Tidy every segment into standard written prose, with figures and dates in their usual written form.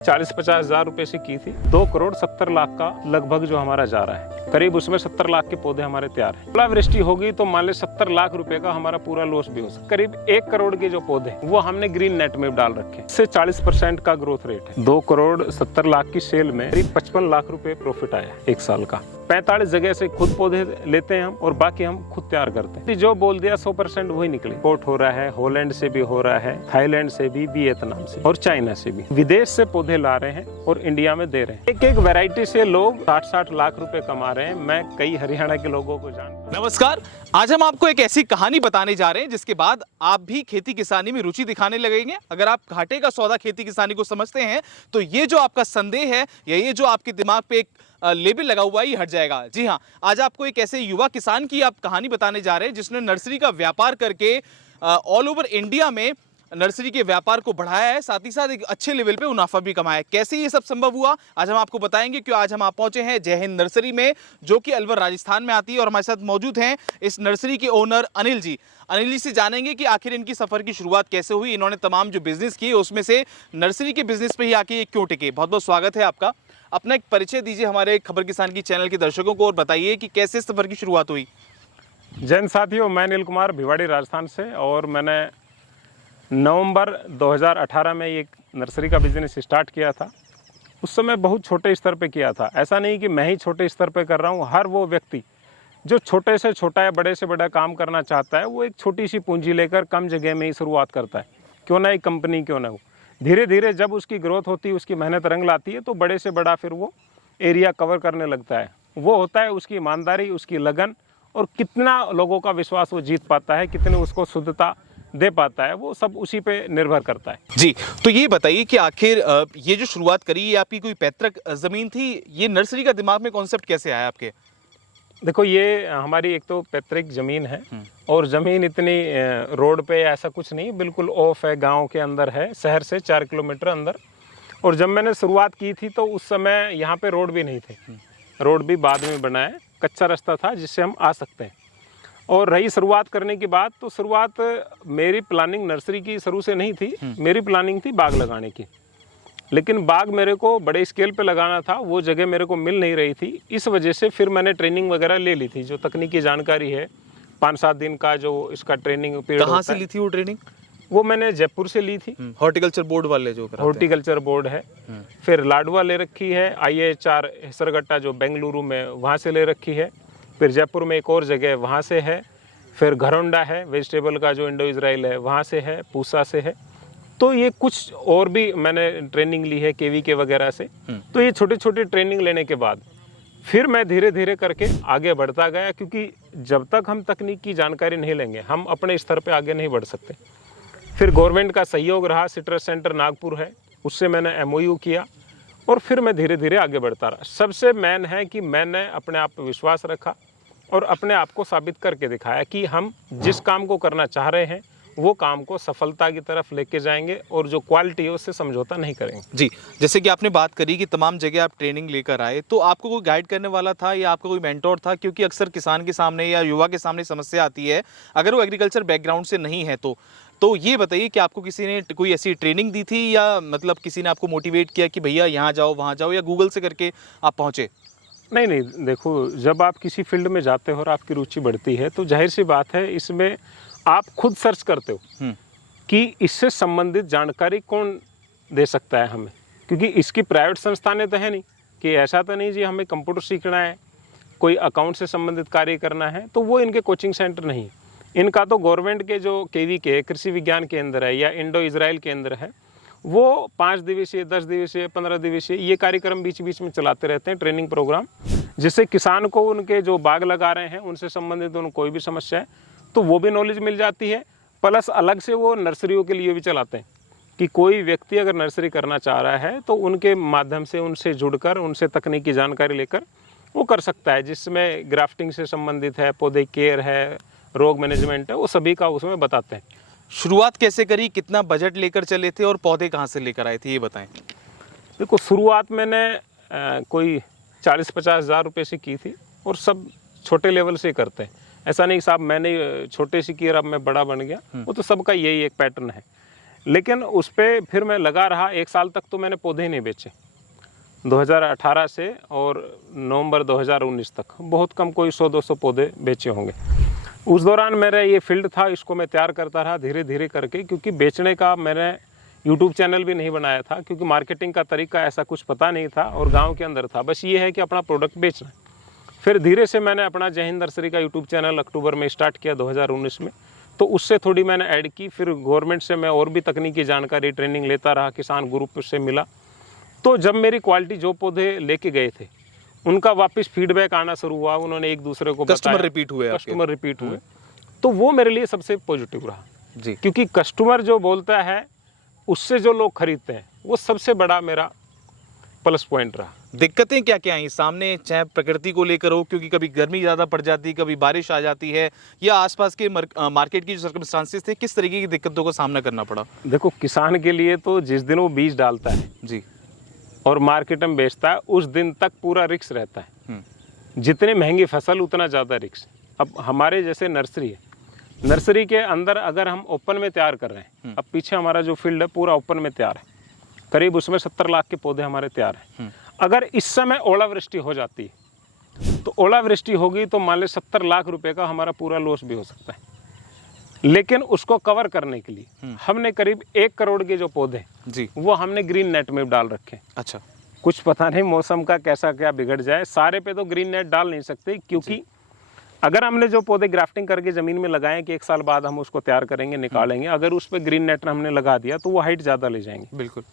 40-50 हज़ार रुपए से की थी। 2,70,00,000 का लगभग जो हमारा जा रहा है, करीब उसमें 70 लाख के पौधे हमारे तैयार हैं। ओलावृष्टि होगी तो मान ले 70 लाख रुपए का हमारा पूरा लॉस भी हो सकता है। करीब 1 करोड़ के जो पौधे वो हमने ग्रीन नेट में डाल रखे, इससे 40% का ग्रोथ रेट है। 2,70,00,000 की सेल में करीब 55 लाख रुपए प्रॉफिट आया 1 साल का। 45 जगह से खुद पौधे लेते हैं हम और बाकी हम खुद तैयार करते हैं। जो बोल दिया 100% वही निकले। इंपोर्ट हो रहा है, हॉलैंड से भी हो रहा है, थाईलैंड से भी, वियतनाम से और चाइना से भी। विदेश से पौधे ला रहे हैं और इंडिया में दे रहे हैं। एक एक वैरायटी से लोग 60-60 लाख रुपए कमा रहे हैं। मैं कई हरियाणा के लोगों को जानता हूं। नमस्कार, आज हम आपको एक ऐसी कहानी बताने जा रहे हैं जिसके बाद आप भी खेती किसानी में रुचि दिखाने लगेंगे। अगर आप घाटे का सौदा खेती किसानी को समझते हैं तो ये जो आपका संदेह है या ये जो आपके दिमाग पे एक लेबल लगा हुआ है ये हट जाएगा। जी हाँ, आज आपको एक ऐसे युवा किसान की आप कहानी बताने जा रहे हैं जिसने नर्सरी का व्यापार करके ऑल ओवर इंडिया में नर्सरी के व्यापार को बढ़ाया है, साथ ही साथ एक अच्छे लेवल पे मुनाफा भी कमाया है। कैसे ये सब संभव हुआ आज हम आपको बताएंगे, क्यों आज हम आप पहुंचे हैं जय हिंद नर्सरी में, जो कि अलवर राजस्थान में आती है। और हमारे साथ मौजूद हैं इस नर्सरी के ओनर अनिल जी। अनिल जी से जानेंगे कि आखिर इनकी सफर की शुरुआत कैसे हुई, इन्होंने तमाम जो बिजनेस किए उसमें से नर्सरी के बिजनेस पे ही आके ये क्यों टिके। बहुत बहुत स्वागत है आपका। अपना एक परिचय दीजिए हमारे खबर किसान की चैनल के दर्शकों को और बताइए कि कैसे सफर की शुरुआत हुई। जय हिंद साथियों, मैं अनिल कुमार भिवाड़ी राजस्थान से, और मैंने नवंबर 2018 में ये नर्सरी का बिजनेस स्टार्ट किया था। उस समय बहुत छोटे स्तर पे किया था। ऐसा नहीं कि मैं ही छोटे स्तर पे कर रहा हूँ। हर वो व्यक्ति जो छोटे से छोटा या बड़े से बड़ा काम करना चाहता है वो एक छोटी सी पूंजी लेकर कम जगह में ही शुरुआत करता है। क्यों ना एक कंपनी क्यों ना हो। धीरे धीरे जब उसकी ग्रोथ होती है, उसकी मेहनत रंग लाती है, तो बड़े से बड़ा फिर वो एरिया कवर करने लगता है। वो होता है उसकी ईमानदारी, उसकी लगन, और कितना लोगों का विश्वास वो जीत पाता है, कितने उसको शुद्धता दे पाता है, वो सब उसी पे निर्भर करता है। जी, तो ये बताइए कि आखिर ये जो शुरुआत करी ये आपकी कोई पैतृक जमीन थी, ये नर्सरी का दिमाग में कॉन्सेप्ट कैसे आया आपके? देखो, ये हमारी एक तो पैतृक जमीन है, और जमीन इतनी रोड पे ऐसा कुछ नहीं, बिल्कुल ऑफ है, गांव के अंदर है, शहर से 4 किलोमीटर अंदर। और जब मैंने शुरुआत की थी तो उस समय यहाँ पे रोड भी नहीं थे। रोड भी बाद में बना है, कच्चा रास्ता था जिससे हम आ सकते हैं। और रही शुरुआत करने की बात, तो शुरुआत मेरी प्लानिंग नर्सरी की शुरू से नहीं थी। मेरी प्लानिंग थी बाग लगाने की, लेकिन बाग मेरे को बड़े स्केल पे लगाना था, वो जगह मेरे को मिल नहीं रही थी। इस वजह से फिर मैंने ट्रेनिंग वगैरह ले ली थी। जो तकनीकी जानकारी है, 5-7 दिन का जो इसका ट्रेनिंग पीरियड। कहाँ से ली थी वो ट्रेनिंग? वो मैंने जयपुर से ली थी। हॉर्टिकल्चर बोर्ड वाले जो कराते हैं। हॉर्टिकल्चर बोर्ड है। फिर लाडवा ले रखी है, IIHR हेसरगट्टा जो बेंगलुरु में, वहाँ से ले रखी है। फिर जयपुर में एक और जगह वहाँ से है। फिर घरौंडा है, वेजिटेबल का जो इंडो इजराइल है, वहाँ से है, पूसा से है। तो ये कुछ और भी मैंने ट्रेनिंग ली है KVK वगैरह से। तो ये छोटे छोटे ट्रेनिंग लेने के बाद फिर मैं धीरे धीरे करके आगे बढ़ता गया, क्योंकि जब तक हम तकनीक की जानकारी नहीं लेंगे हम अपने स्तर पे आगे नहीं बढ़ सकते। फिर गवर्नमेंट का सहयोग रहा, सिट्रस सेंटर नागपुर है, उससे मैंने MOU किया, और फिर मैं धीरे धीरे आगे बढ़ता रहा। सबसे मेन है कि मैंने अपने आप पर विश्वास रखा और अपने आप को साबित करके दिखाया कि हम जिस काम को करना चाह रहे हैं वो काम को सफलता की तरफ लेके जाएंगे, और जो क्वालिटी है उससे समझौता नहीं करेंगे। जी, जैसे कि आपने बात करी कि तमाम जगह आप ट्रेनिंग लेकर आए, तो आपको कोई गाइड करने वाला था या आपका कोई मेंटोर था? क्योंकि अक्सर किसान के सामने या युवा के सामने समस्या आती है अगर वो एग्रीकल्चर बैकग्राउंड से नहीं है तो ये बताइए कि आपको किसी ने कोई ऐसी ट्रेनिंग दी थी, या मतलब किसी ने आपको मोटिवेट किया कि भैया यहाँ जाओ वहाँ जाओ, या गूगल से करके आप पहुँचे? नहीं, देखो, जब आप किसी फील्ड में जाते हो और आपकी रुचि बढ़ती है तो जाहिर सी बात है इसमें आप खुद सर्च करते हो कि इससे संबंधित जानकारी कौन दे सकता है हमें। क्योंकि इसकी प्राइवेट संस्थानें तो है नहीं कि ऐसा तो नहीं जी हमें कंप्यूटर सीखना है, कोई अकाउंट से संबंधित कार्य करना है, तो वो इनके कोचिंग सेंटर नहीं। इनका तो गवर्नमेंट के जो KVK कृषि विज्ञान केंद्र है या इंडो इजराइल केंद्र है, वो 5 दिवसीय, 10 दिवसीय, 15 दिवसीय ये कार्यक्रम बीच बीच में चलाते रहते हैं, ट्रेनिंग प्रोग्राम, जिससे किसान को उनके जो बाग लगा रहे हैं उनसे संबंधित उनको कोई भी समस्या है तो वो भी नॉलेज मिल जाती है। प्लस अलग से वो नर्सरियों के लिए भी चलाते हैं कि कोई व्यक्ति अगर नर्सरी करना चाह रहा है तो उनके माध्यम से उनसे जुड़कर उनसे तकनीकी जानकारी लेकर वो कर सकता है, जिसमें ग्राफ्टिंग से संबंधित है, पौधे केयर है, रोग मैनेजमेंट है, वो सभी का उसमें बताते हैं। शुरुआत कैसे करी, कितना बजट लेकर चले थे और पौधे कहाँ से लेकर आए थे, ये बताएं। देखो, शुरुआत मैंने कोई 40-50 हज़ार रुपये से की थी, और सब छोटे लेवल से करते हैं। ऐसा नहीं साहब मैंने छोटे से की और अब मैं बड़ा बन गया, वो तो सबका यही एक पैटर्न है। लेकिन उस पर फिर मैं लगा रहा, 1 साल तक तो मैंने पौधे ही नहीं बेचे, 2018 से और नवंबर 2019 तक बहुत कम, कोई 100-200 पौधे बेचे होंगे। उस दौरान मेरा ये फील्ड था, इसको मैं तैयार करता रहा धीरे धीरे करके, क्योंकि बेचने का मैंने यूट्यूब चैनल भी नहीं बनाया था, क्योंकि मार्केटिंग का तरीका ऐसा कुछ पता नहीं था और गांव के अंदर था, बस ये है कि अपना प्रोडक्ट बेचना। फिर धीरे से मैंने अपना जय हिंद नर्सरी का यूट्यूब चैनल अक्टूबर में स्टार्ट किया 2019 में, तो उससे थोड़ी मैंने ऐड की। फिर गवर्नमेंट से मैं और भी तकनीकी जानकारी ट्रेनिंग लेता रहा, किसान ग्रुप से मिला। तो जब मेरी क्वालिटी जो पौधे लेके गए थे उनका वापस फीडबैक आना शुरू हुआ, उन्होंने एक दूसरे को कस्टमर रिपीट हुए, कस्टमर रिपीट हुए, तो वो मेरे लिए सबसे पॉजिटिव रहा जी। क्योंकि कस्टमर जो बोलता है उससे जो लोग खरीदते हैं वो सबसे बड़ा मेरा प्लस पॉइंट रहा। दिक्कतें क्या क्या आई सामने, चाहे प्रकृति को लेकर हो, क्योंकि कभी गर्मी ज़्यादा पड़ जाती है, कभी बारिश आ जाती है, या आसपास के मार्केट की जो सर्कमस्टांसेस थे, किस तरीके की दिक्कतों का सामना करना पड़ा? देखो, किसान के लिए तो जिस दिन वो बीज डालता है जी और मार्केट में बेचता है उस दिन तक पूरा रिस्क रहता है। जितनी महंगी फसल उतना ज़्यादा रिस्क। अब हमारे जैसे नर्सरी है, नर्सरी के अंदर अगर हम ओपन में तैयार कर रहे हैं, अब पीछे हमारा जो फील्ड है पूरा ओपन में तैयार है, करीब उसमें 70 लाख के पौधे हमारे तैयार हैं। अगर इस समय ओलावृष्टि हो जाती है तो ओलावृष्टि होगी तो मान ले 70 लाख रुपए का हमारा पूरा लॉस भी हो सकता है। लेकिन उसको कवर करने के लिए हमने करीब 1 करोड़ के जो पौधे जी वो हमने ग्रीन नेट में डाल रखे। अच्छा, कुछ पता नहीं मौसम का कैसा क्या बिगड़ जाए, सारे पे तो ग्रीन नेट डाल नहीं सकते, क्योंकि अगर हमने जो पौधे ग्राफ्टिंग करके ज़मीन में लगाए कि 1 साल बाद हम उसको तैयार करेंगे, निकालेंगे, अगर उस पर ग्रीन नेट हमने लगा दिया तो वो हाइट ज़्यादा ले जाएंगे। बिल्कुल।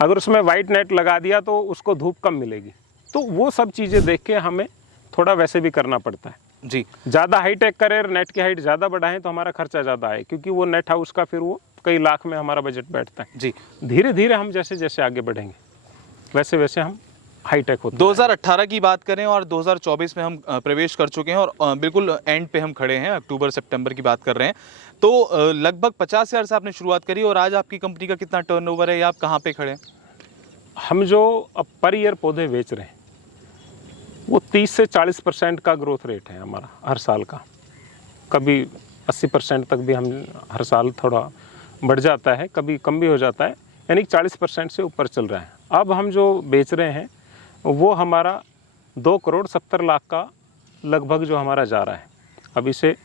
अगर उसमें वाइट नेट लगा दिया तो उसको धूप कम मिलेगी। तो वो सब चीज़ें देख के हमें थोड़ा वैसे भी करना पड़ता है जी। ज़्यादा हाईटेक करें, नेट की हाइट ज़्यादा बढ़ाएं तो हमारा खर्चा ज़्यादा आए, क्योंकि वो नेट हाउस का फिर वो कई लाख में हमारा बजट बैठता है जी। धीरे धीरे हम जैसे जैसे आगे बढ़ेंगे वैसे वैसे हम हाईटेक होते 2018 की बात करें और 2024 में हम प्रवेश कर चुके हैं और बिल्कुल एंड पे हम खड़े हैं, अक्टूबर सितंबर की बात कर रहे हैं। तो लगभग 50,000 से आपने शुरुआत करी और आज आपकी कंपनी का कितना टर्नओवर है या आप कहाँ पे खड़े हैं? हम जो अब पर ईयर पौधे बेच रहे हैं वो 30 से 40% का ग्रोथ रेट है हमारा हर साल का। कभी 80% तक भी हम हर साल थोड़ा बढ़ जाता है, कभी कम भी हो जाता है, यानी 40% से ऊपर चल रहा है। अब हम जो बेच रहे हैं वो हमारा 2 करोड़ 70 लाख का लगभग जो हमारा जा रहा है। अब इसे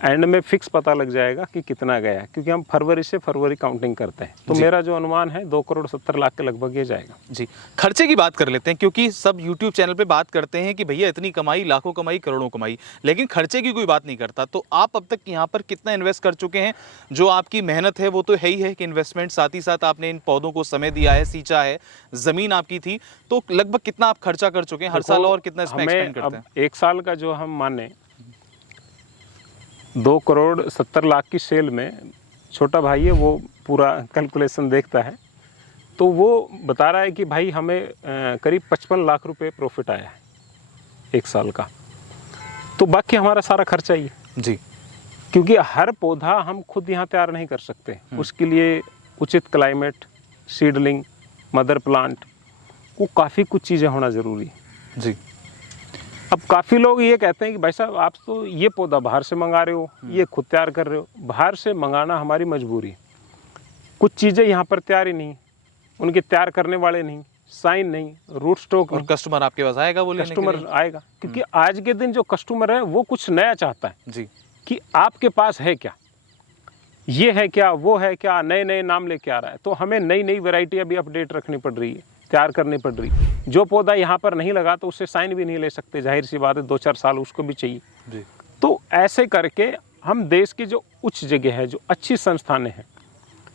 एंड में फिक्स पता लग जाएगा कि कितना गया है, क्योंकि हम फरवरी से फरवरी काउंटिंग करते हैं। तो मेरा जो अनुमान है 2 करोड़ 70 लाख के लगभग ये जाएगा। जी। खर्चे की बात कर लेते हैं, क्योंकि सब YouTube चैनल पे बात करते हैं कि भैया इतनी कमाई, लाखों कमाई, करोड़ों कमाई, लेकिन खर्चे की कोई बात नहीं करता। तो आप अब तक यहाँ पर कितना इन्वेस्ट कर चुके हैं? जो आपकी मेहनत है वो तो है ही है कि इन्वेस्टमेंट, साथ ही साथ आपने इन पौधों को समय दिया है, सींचा है, ज़मीन आपकी थी, तो लगभग कितना आप खर्चा कर चुके हैं हर साल और कितना इसमें एक्सपेंड करते हैं? 1 साल का जो हम माने 2 करोड़ 70 लाख की सेल में, छोटा भाई है वो पूरा कैलकुलेशन देखता है, तो वो बता रहा है कि भाई हमें करीब 55 लाख रुपए प्रॉफिट आया है 1 साल का। तो बाकी हमारा सारा खर्चा ही है जी, क्योंकि हर पौधा हम खुद यहाँ तैयार नहीं कर सकते। उसके लिए उचित क्लाइमेट, सीडलिंग, मदर प्लांट, वो काफ़ी कुछ चीज़ें होना ज़रूरी है जी। अब काफ़ी लोग ये कहते हैं कि भाई साहब आप तो ये पौधा बाहर से मंगा रहे हो, ये खुद तैयार कर रहे हो। बाहर से मंगाना हमारी मजबूरी है। कुछ चीज़ें यहाँ पर तैयार ही नहीं, उनके तैयार करने वाले नहीं, साइन नहीं, रूट स्टॉक और नहीं। कस्टमर आपके पास आएगा वो लेने के कस्टमर लिए? आएगा, क्योंकि आज के दिन जो कस्टमर है वो कुछ नया चाहता है जी, कि आपके पास है क्या, ये है क्या, वो है क्या, नए नए नाम लेके आ रहा है। तो हमें नई नई वैरायटी अभी अपडेट रखनी पड़ रही है, तैयार करनी पड़ रही है। जो पौधा यहाँ पर नहीं लगा तो उससे साइन भी नहीं ले सकते, जाहिर सी बात है, 2-4 साल उसको भी चाहिए जी। तो ऐसे करके हम देश की जो उच्च जगह है, जो अच्छी संस्थानें हैं,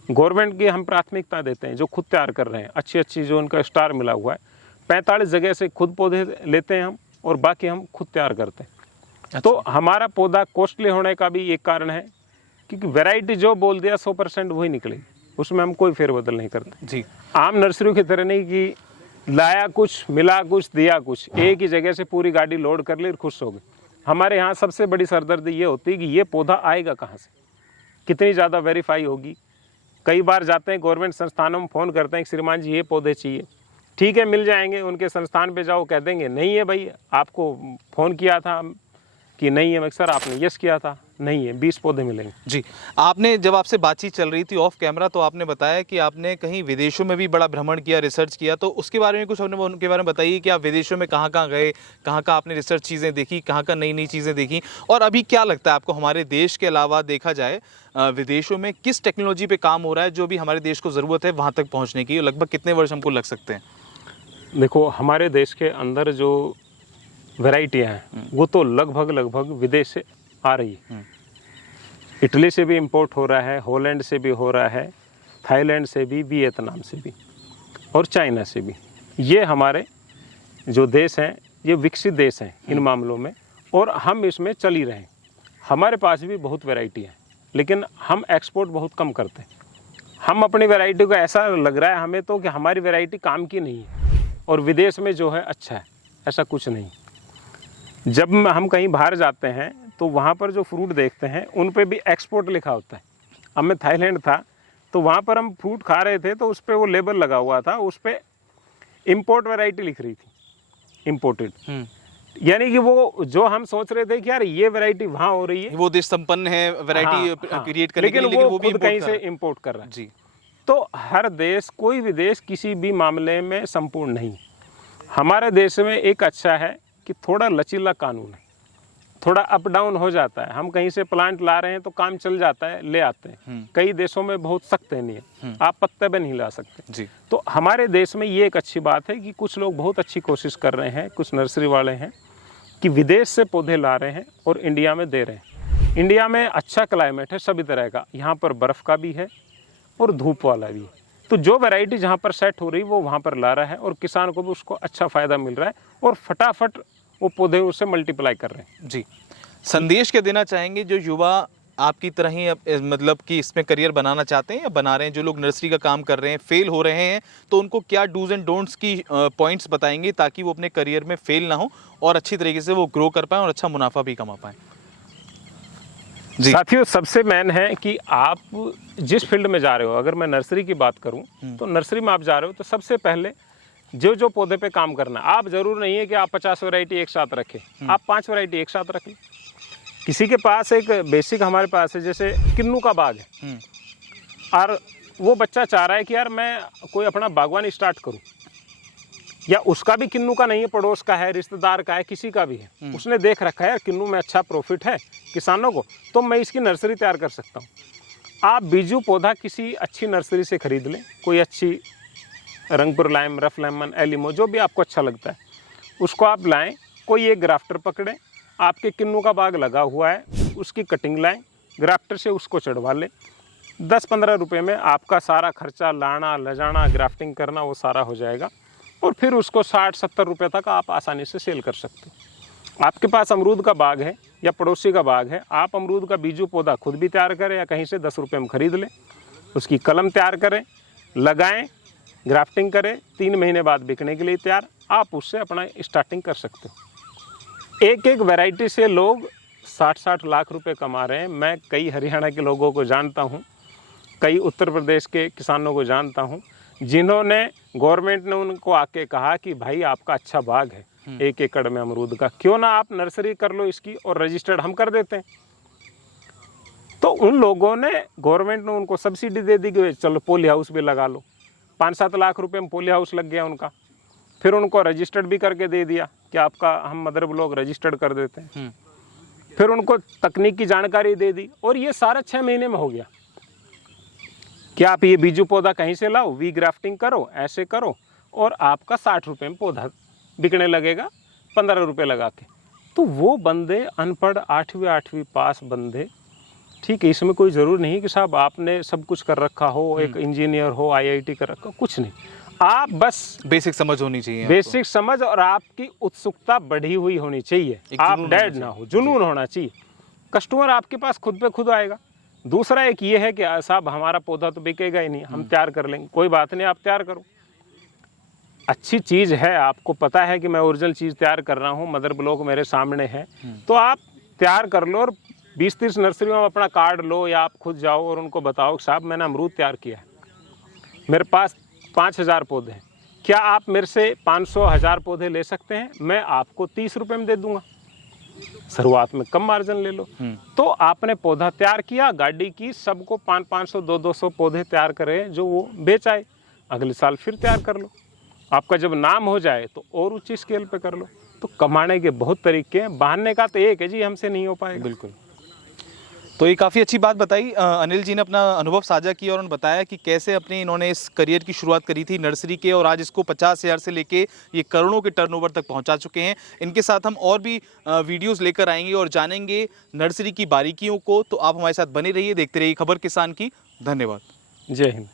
गवर्नमेंट की हम प्राथमिकता देते हैं, जो खुद तैयार कर रहे हैं, अच्छी अच्छी जो उनका स्टार मिला हुआ है, 45 जगह से खुद पौधे लेते हैं हम और बाकी हम खुद तैयार करते हैं। अच्छा। तो हमारा पौधा कॉस्टली होने का भी एक कारण है, क्योंकि वैरायटी जो बोल दिया 100% वही निकलेगी, उसमें हम कोई फेरबदल नहीं करते जी। आम नर्सरियों की तरह नहीं कि लाया कुछ, मिला कुछ, दिया कुछ, एक ही जगह से पूरी गाड़ी लोड कर ली और खुश हो गए। हमारे यहाँ सबसे बड़ी सरदर्दी ये होती है कि ये पौधा आएगा कहाँ से, कितनी ज़्यादा वेरीफाई होगी। कई बार जाते हैं गवर्नमेंट संस्थानों में, फ़ोन करते हैं कि श्रीमान जी ये पौधे चाहिए, ठीक है मिल जाएंगे। उनके संस्थान पे जाओ, कह देंगे नहीं है भाई, आपको फ़ोन किया था कि नहीं है। सर आपने यस किया था, नहीं है, 20 पौधे मिलेंगे। जी, आपने जब आपसे बातचीत चल रही थी ऑफ कैमरा तो आपने बताया कि आपने कहीं विदेशों में भी बड़ा भ्रमण किया, रिसर्च किया, तो उसके बारे में कुछ अपने उनके बारे में बताइए कि आप विदेशों में कहाँ कहाँ गए, कहाँ कहाँ आपने रिसर्च चीज़ें देखी, कहाँ कहाँ नई नई चीज़ें देखी, और अभी क्या लगता है आपको हमारे देश के अलावा देखा जाए विदेशों में किस टेक्नोलॉजी पे काम हो रहा है जो भी हमारे देश को ज़रूरत है वहाँ तक पहुँचने की, लगभग कितने वर्ष हमको लग सकते हैं? देखो, हमारे देश के अंदर जो वैरायटियाँ हैं वो तो लगभग विदेश से आ रही है। इटली से भी इंपोर्ट हो रहा है, हॉलैंड से भी हो रहा है, थाईलैंड से भी, वियतनाम से भी और चाइना से भी। ये हमारे जो देश हैं ये विकसित देश हैं इन मामलों में, और हम इसमें चल ही रहे हैं। हमारे पास भी बहुत वैरायटी है, लेकिन हम एक्सपोर्ट बहुत कम करते हैं। हम अपनी वैरायटी को, ऐसा लग रहा है हमें तो कि हमारी वैरायटी काम की नहीं है और विदेश में जो है अच्छा है, ऐसा कुछ नहीं। जब हम कहीं बाहर जाते हैं तो वहाँ पर जो फ्रूट देखते हैं उन पे भी एक्सपोर्ट लिखा होता है। अब मैं थाईलैंड था तो वहाँ पर हम फ्रूट खा रहे थे तो उस पर वो लेबल लगा हुआ था, उस पर इम्पोर्ट वैरायटी लिख रही थी, इम्पोर्टेड। यानी कि वो जो हम सोच रहे थे कि यार ये वैरायटी वहाँ हो रही है, वो देश संपन्न है वैरायटी क्रिएट करने के लिए, लेकिन वो भी खुद कहीं import से कर इम्पोर्ट कर रहा है। जी। तो हर देश, कोई भी देश किसी भी मामले में संपूर्ण नहीं। हमारे देश में एक अच्छा है कि थोड़ा लचीला कानून है, थोड़ा अप डाउन हो जाता है। हम कहीं से प्लांट ला रहे हैं तो काम चल जाता है, ले आते हैं। कई देशों में बहुत सख्त है नियम, आप पत्ते भी नहीं ला सकते जी। तो हमारे देश में ये एक अच्छी बात है कि कुछ लोग बहुत अच्छी कोशिश कर रहे हैं, कुछ नर्सरी वाले हैं कि विदेश से पौधे ला रहे हैं और इंडिया में दे रहे हैं। इंडिया में अच्छा क्लाइमेट है सभी तरह का, यहाँ पर बर्फ़ का भी है और धूप वाला भी है। तो जो वैरायटी जहाँ पर सेट हो रही वो वहाँ पर ला रहा है और किसान को भी उसको अच्छा फ़ायदा मिल रहा है और फटाफट वो पौधे उससे मल्टीप्लाई कर रहे हैं। जी, संदेश क्या देना चाहेंगे जो युवा आपकी तरह ही मतलब कि इसमें करियर बनाना चाहते हैं या बना रहे हैं, जो लोग नर्सरी का काम कर रहे हैं, फेल हो रहे हैं, तो उनको क्या डूज एंड डोंट्स की पॉइंट्स बताएंगे ताकि वो अपने करियर में फेल ना हो और अच्छी तरीके से वो ग्रो कर पाएं और अच्छा मुनाफा भी कमा पाएं? जी साथियों, सबसे मेन है कि आप जिस फील्ड में जा रहे हो, अगर मैं नर्सरी की बात करूं तो नर्सरी में आप जा रहे हो तो सबसे पहले जो पौधे पे काम करना, आप जरूर नहीं है कि आप 50 वैरायटी एक साथ रखें, आप 5 वैरायटी एक साथ रखें। किसी के पास एक बेसिक हमारे पास है, जैसे किन्नू का बाग है और वो बच्चा चाह रहा है कि यार मैं कोई अपना बागवानी स्टार्ट करूं, या उसका भी किन्नू का नहीं है, पड़ोस का है, रिश्तेदार का है, किसी का भी है, उसने देख रखा है यार किन्नू में अच्छा प्रॉफिट है किसानों को, तो मैं इसकी नर्सरी तैयार कर सकता हूँ। आप बीजू पौधा किसी अच्छी नर्सरी से खरीद लें, कोई अच्छी रंगपुर लाइम, रफ लेमन, एलिमो, जो भी आपको अच्छा लगता है उसको आप लाएं। कोई एक ग्राफ्टर पकड़ें, आपके किन्नू का बाग लगा हुआ है, उसकी कटिंग लाएं, ग्राफ्टर से उसको चढ़वा लें। 10-15 रुपये में आपका सारा खर्चा, लाना ले जाना, ग्राफ्टिंग करना, वो सारा हो जाएगा और फिर उसको 60-70 रुपये तक आप आसानी से सेल कर सकते हो। आपके पास अमरूद का बाग है या पड़ोसी का बाग है, आप अमरूद का बीजू पौधा खुद भी तैयार करें या कहीं से 10 रुपये में खरीद लें, उसकी कलम तैयार करें, लगाएं, ग्राफ्टिंग करें, 3 महीने बाद बिकने के लिए तैयार, आप उससे अपना स्टार्टिंग कर सकते हो। एक एक वैरायटी से लोग 60-60 लाख रुपए कमा रहे हैं। मैं कई हरियाणा के लोगों को जानता हूँ, कई उत्तर प्रदेश के किसानों को जानता हूँ, जिन्होंने, गवर्नमेंट ने उनको आके कहा कि भाई आपका अच्छा बाग है 1 एकड़ में अमरूद का, क्यों ना आप नर्सरी कर लो इसकी, और रजिस्टर्ड हम कर देते हैं। तो उन लोगों ने, गवर्नमेंट ने उनको सब्सिडी दे दी कि चलो पॉली हाउस भी लगा लो। 5-7 लाख रुपए में पॉली हाउस लग गया उनका। फिर उनको रजिस्टर्ड भी करके दे दिया कि आपका हम मदर ब्लॉक रजिस्टर्ड कर देते हैं। फिर उनको तकनीक की जानकारी दे दी और ये सारा 6 महीने में हो गया कि आप ये बीजू पौधा कहीं से लाओ, वी ग्राफ्टिंग करो, ऐसे करो, और आपका 60 रुपये में पौधा बिकने लगेगा 15 रुपये लगा के। तो वो बंदे अनपढ़ 8वीं पास बंदे, ठीक है, इसमें कोई ज़रूर नहीं कि साहब आपने सब कुछ कर रखा हो, एक इंजीनियर हो, IIT कर रखा हो, कुछ नहीं। आप बस बेसिक समझ होनी चाहिए, बेसिक समझ, और आपकी उत्सुकता बढ़ी हुई होनी चाहिए, आप डेड ना हो, जुनून होना चाहिए। कस्टमर आपके पास खुद पे खुद आएगा। दूसरा एक ये है कि साहब हमारा पौधा तो बिकेगा ही नहीं, हम तैयार कर लेंगे, कोई बात नहीं, आप तैयार करो, अच्छी चीज़ है, आपको पता है कि मैं ओरिजिनल चीज़ तैयार कर रहा हूँ, मदर ब्लॉक मेरे सामने है, तो आप तैयार कर लो और 20-30 नर्सरियों में अपना कार्ड लो, या आप खुद जाओ और उनको बताओ साहब मैंने अमरूद तैयार किया है, मेरे पास 5000 पौधे हैं, क्या आप मेरे से 500-1000 पौधे ले सकते हैं? मैं आपको 30 रुपये में दे दूंगा। शुरुआत में कम मार्जिन ले लो। तो आपने पौधा तैयार किया, गाड़ी की, सबको 500 200 पौधे तैयार करे जो वो बेच आए, अगले साल फिर तैयार कर लो। आपका जब नाम हो जाए तो और ऊंची स्केल पे कर लो। तो कमाने के बहुत तरीके हैं, बहाने का तो एक है जी, हमसे नहीं हो पाएगा। बिल्कुल। तो ये काफ़ी अच्छी बात बताई अनिल जी ने, अपना अनुभव साझा किया और उन्होंने बताया कि कैसे अपने इन्होंने इस करियर की शुरुआत करी थी नर्सरी के, और आज इसको 50,000 से लेके ये करोड़ों के टर्नओवर तक पहुंचा चुके हैं। इनके साथ हम और भी वीडियोस लेकर आएंगे और जानेंगे नर्सरी की बारीकियों को। तो आप हमारे साथ बने रहिए, देखते रहिए खबर किसान की। धन्यवाद। जय हिंद।